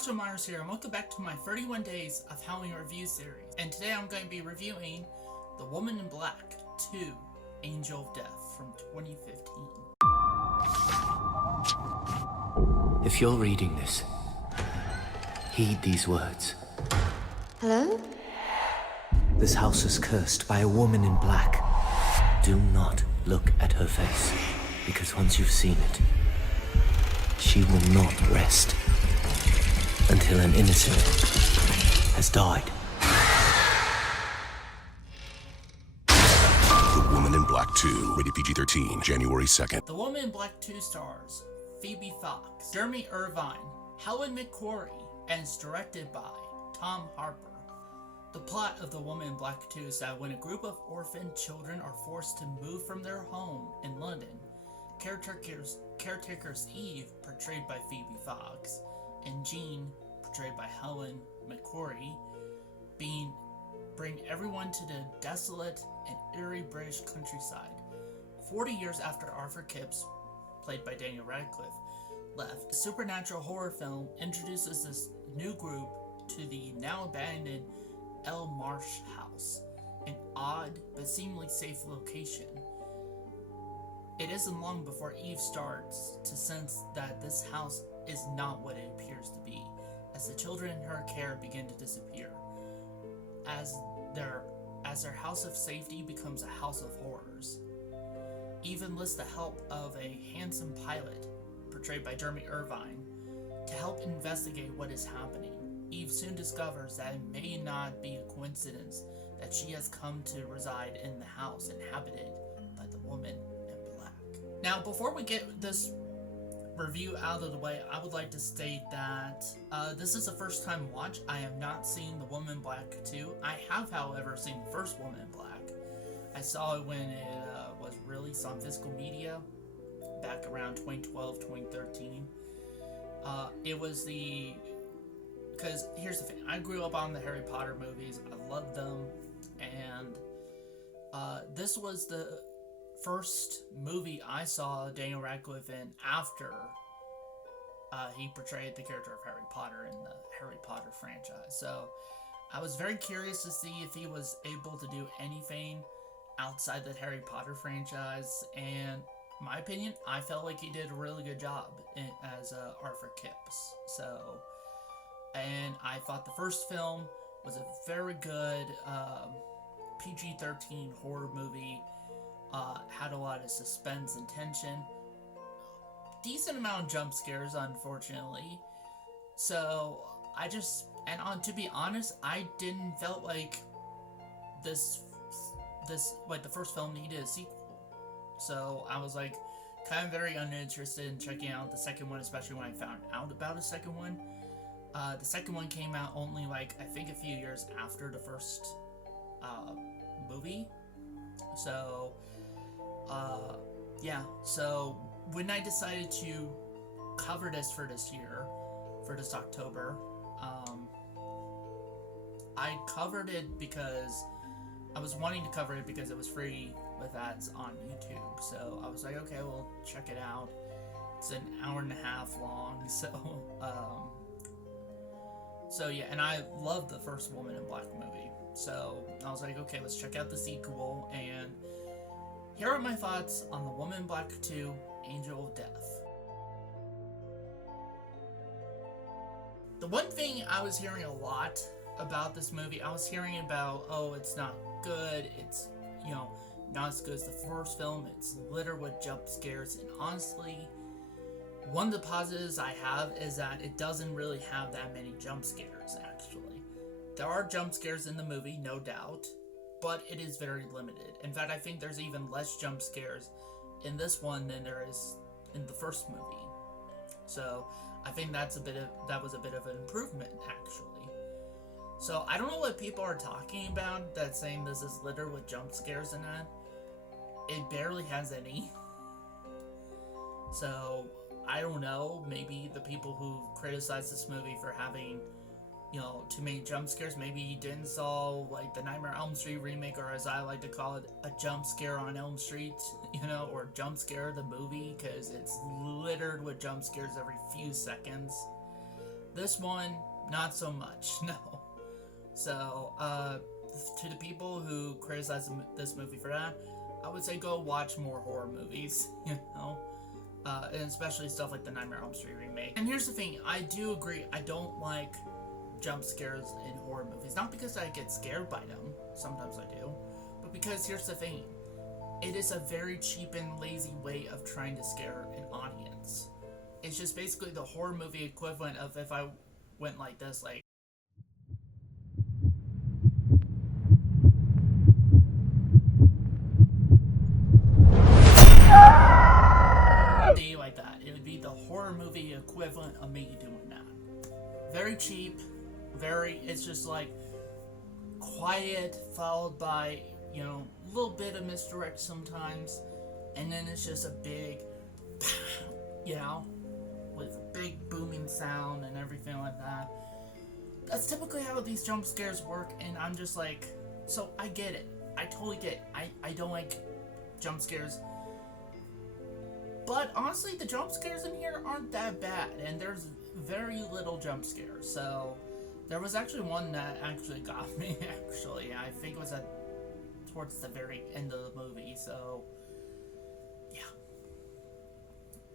Joshua Myers here, and welcome back to my 31 Days of Halloween Review series. And today I'm going to be reviewing The Woman in Black 2, Angel of Death from 2015. If you're reading this, heed these words. Hello? This house is cursed by a woman in black. Do not look at her face, because once you've seen it, she will not rest until an innocent has died. The Woman in Black 2, rated PG-13, January 2nd. The Woman in Black 2 stars Phoebe Fox, Jeremy Irvine, Helen McQuarrie, and is directed by Tom Harper. The plot of The Woman in Black 2 is that when a group of orphaned children are forced to move from their home in London, caretakers Eve, portrayed by Phoebe Fox, and Jean, portrayed by Helen McQuarrie, bring everyone to the desolate and eerie British countryside. 40 years after Arthur Kipps, played by Daniel Radcliffe, left, the supernatural horror film introduces this new group to the now abandoned El Marsh house, an odd but seemingly safe location. It isn't long before Eve starts to sense that this house is not what it appears to be, as the children in her care begin to disappear, as their house of safety becomes a house of horrors. Eve enlists the help of a handsome pilot, portrayed by Jeremy Irvine, to help investigate what is happening. Eve soon discovers that it may not be a coincidence that she has come to reside in the house inhabited by the Woman in Black. Now, before we get this review out of the way, I would like to state that this is a first time watch. I have not seen The Woman in Black 2. I have, however, seen the first Woman in Black. I saw it when it was released on physical media back around 2012, 2013. Because here's the thing, I grew up on the Harry Potter movies. I loved them, and this was the first movie I saw Daniel Radcliffe in after he portrayed the character of Harry Potter in the Harry Potter franchise. So I was very curious to see if he was able to do anything outside the Harry Potter franchise, and in my opinion, I felt like he did a really good job as Arthur Kipps. And I thought the first film was a very good PG-13 horror movie. Had a lot of suspense and tension. Decent amount of jump scares, unfortunately. So, to be honest, I didn't felt like this, like the first film needed a sequel. So, I was like, kind of very uninterested in checking out the second one, especially when I found out about a second one. The second one came out only I think a few years after the first movie. So, so when I decided to cover this for this year, for this October, I covered it because I was wanting to cover it because it was free with ads on YouTube. So I was like, okay, well, check it out. It's an hour and a half long, So yeah, and I loved the first Woman in Black movie. So I was like, okay, let's check out the sequel, and here are my thoughts on The Woman in Black 2, Angel of Death. The one thing I was hearing a lot about this movie, I was hearing about, oh, it's not good, it's, not as good as the first film, it's littered with jump scares, and honestly, one of the positives I have is that it doesn't really have that many jump scares, actually. There are jump scares in the movie, no doubt, but it is very limited. In fact, I think there's even less jump scares in this one than there is in the first movie. So, I think that was a bit of an improvement, actually. So, I don't know what people are talking about that's saying this is littered with jump scares in that. It barely has any. So, I don't know, maybe the people who criticized this movie for having, too many jump scares, maybe you didn't saw, the Nightmare on Elm Street remake, or as I like to call it, a jump scare on Elm Street, or jump scare the movie, because it's littered with jump scares every few seconds. This one, not so much, no. So, to the people who criticize this movie for that, I would say go watch more horror movies, you know? And especially stuff like the Nightmare on Elm Street remake. And here's the thing, I do agree, I don't like jump scares in horror movies. Not because I get scared by them, sometimes I do, but because here's the thing, it is a very cheap and lazy way of trying to scare an audience. It's just basically the horror movie equivalent of if I went like this, like, like that. It would be the horror movie equivalent of me doing that. Very cheap, it's just like quiet, followed by, you know, a little bit of misdirect sometimes, and then it's just a big, you know, with a big booming sound and everything like that. That's typically how these jump scares work, and I'm just like, so I get it. I totally get it. I don't like jump scares. But honestly, the jump scares in here aren't that bad, and there's very little jump scares. So there was actually one that actually got me. Actually, I think it was towards the very end of the movie. So yeah.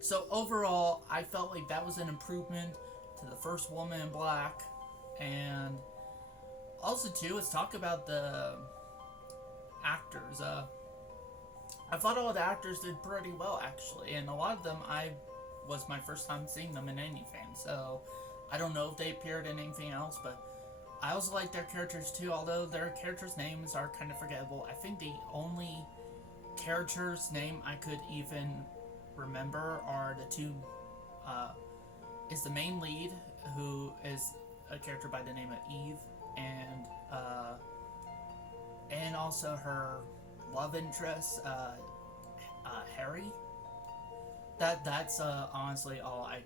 So overall, I felt like that was an improvement to the first Woman in Black, and also too, let's talk about the actors. I thought all the actors did pretty well, actually, and a lot of them was my first time seeing them in anything, so I don't know if they appeared in anything else, but I also like their characters too, although their characters' names are kind of forgettable. I think the only character's name I could even remember are the two, is the main lead, who is a character by the name of Eve, and also her love interest, Harry. That's honestly all I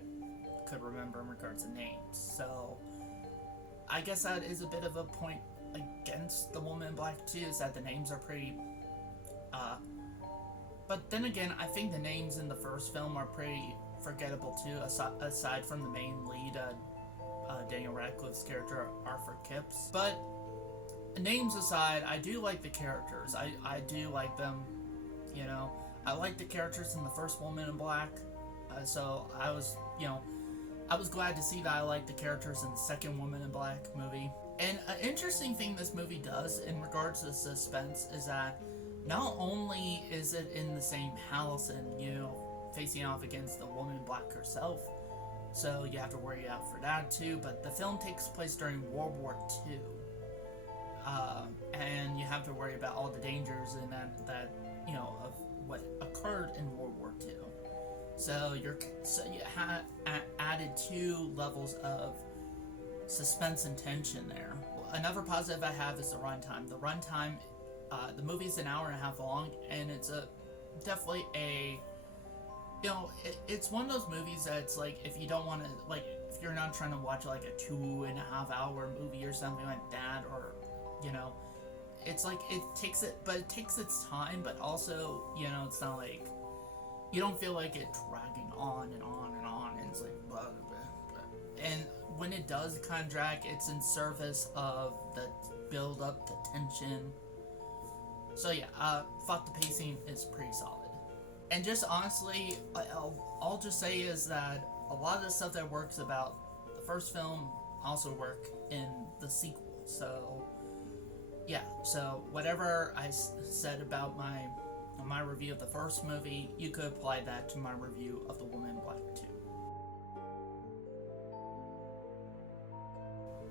could remember in regards to names. So I guess that is a bit of a point against the Woman in Black too, is that the names are pretty. But then again, I think the names in the first film are pretty forgettable too. Aside from the main lead, Daniel Radcliffe's character Arthur Kipps, but. Names aside, I do like the characters. I do like them, you know. I like the characters in the first Woman in Black, so I was glad to see that I liked the characters in the second Woman in Black movie. And an interesting thing this movie does in regards to the suspense is that not only is it in the same house and, you know, facing off against the Woman in Black herself, so you have to worry out for that too, but the film takes place during World War II. And you have to worry about all the dangers and that you know, of what occurred in World War II. So you added 2 levels of suspense and tension there. Another positive I have is the runtime. The runtime, the movie's an hour and a half long, and it's definitely you know, it's one of those movies that's like, if you don't want to, like, if you're not trying to watch like a 2.5 hour movie or something like that, or, you know, it's like, it takes its time, but also, you know, it's not like, you don't feel like it dragging on and on and on, and it's like, blah, blah, blah. And when it does kind of drag, it's in service of the build up, the tension. So yeah, thought the pacing is pretty solid. And just honestly, I'll just say is that a lot of the stuff that works about the first film also work in the sequel. So yeah, so whatever I said about my review of the first movie, you could apply that to my review of The Woman in Black 2.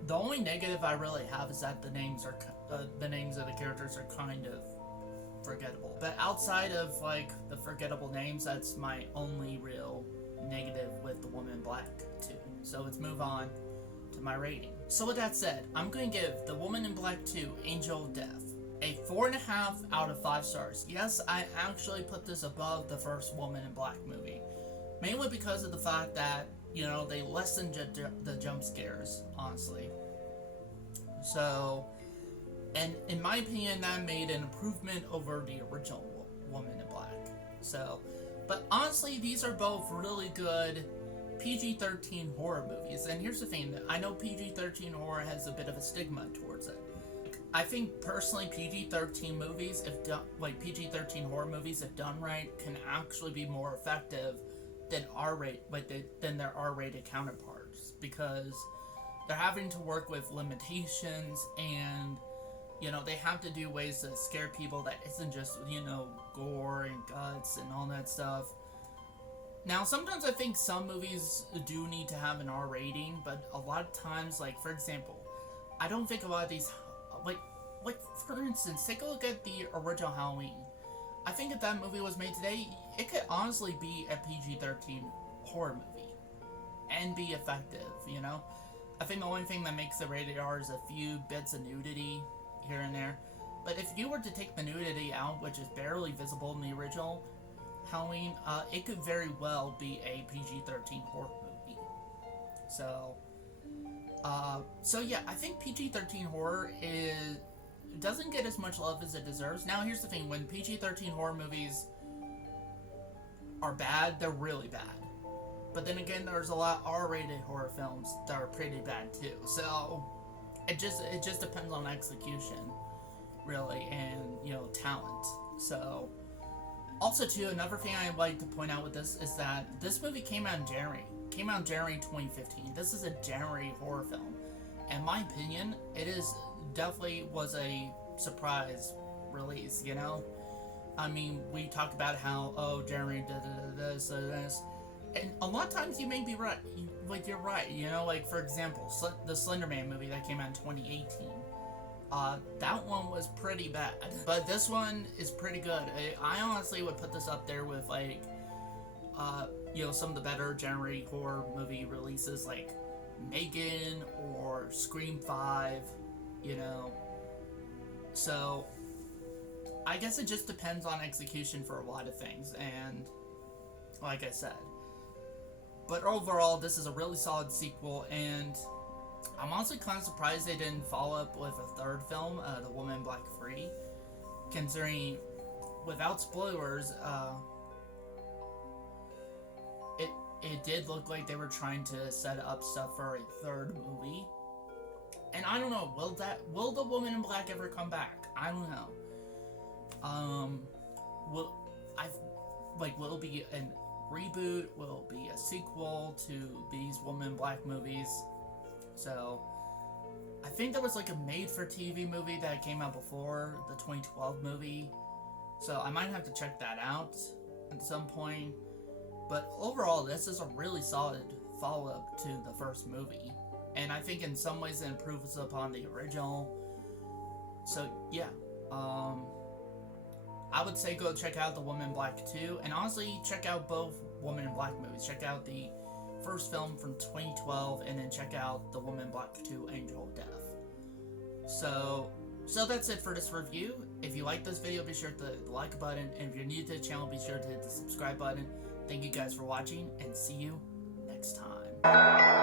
The only negative I really have is that the names of the characters are kind of forgettable. But outside of like the forgettable names, that's my only real negative with The Woman in Black 2. So let's move on to my rating. So with that said, I'm going to give The Woman in Black 2, Angel of Death, a 4.5 out of 5 stars. Yes, I actually put this above the first Woman in Black movie, mainly because of the fact that, you know, they lessened the jump scares, honestly. So, and in my opinion, that made an improvement over the original Woman in Black. So, but honestly, these are both really good PG-13 horror movies. And here's the thing, I know PG-13 horror has a bit of a stigma towards it. I think personally PG-13 movies, if done, like PG-13 horror movies, if done right, can actually be more effective than than their R-rated counterparts, because they're having to work with limitations, and they have to do ways to scare people that isn't just gore and guts and all that stuff. Now, sometimes I think some movies do need to have an R rating, but a lot of times, like for example, I don't think a lot of these, like for instance, take a look at the original Halloween. I think if that movie was made today, it could honestly be a PG-13 horror movie and be effective. I think the only thing that makes it rated R is a few bits of nudity here and there. But if you were to take the nudity out, which is barely visible in the original Halloween, it could very well be a PG-13 horror movie. So yeah, I think PG-13 horror doesn't get as much love as it deserves. Now, here's the thing: when PG-13 horror movies are bad, they're really bad. But then again, there's a lot of R-rated horror films that are pretty bad too. So it just depends on execution, really, and talent. So also too, another thing I'd like to point out with this is that this movie came out in January 2015. This is a January horror film. In my opinion, it definitely was a surprise release. I mean, we talk about how January this, and a lot of times you may be right. You're right. Like for example, the Slender Man movie that came out in 2018. That one was pretty bad, but this one is pretty good. I honestly would put this up there with some of the better January horror movie releases, like Megan or Scream 5. So I guess it just depends on execution for a lot of things, and like I said. But overall, this is a really solid sequel, and I'm honestly kind of surprised they didn't follow up with a third film, The Woman in Black 3, considering, without spoilers, it did look like they were trying to set up stuff for a third movie. And I don't know, will The Woman in Black ever come back? I don't know. Will it be a reboot? Will it be a sequel to these Woman in Black movies? So, I think there was like a made-for-TV movie that came out before the 2012 movie. So I might have to check that out at some point. But overall, this is a really solid follow-up to the first movie. And I think in some ways it improves upon the original. So, yeah. I would say go check out The Woman in Black 2. And honestly, check out both Woman in Black movies. Check out the first film from 2012, and then check out The Woman in Black 2, Angel of Death. So that's it for this review. If you like this video, be sure to hit the like button. And if you're new to the channel, be sure to hit the subscribe button. Thank you guys for watching, and see you next time.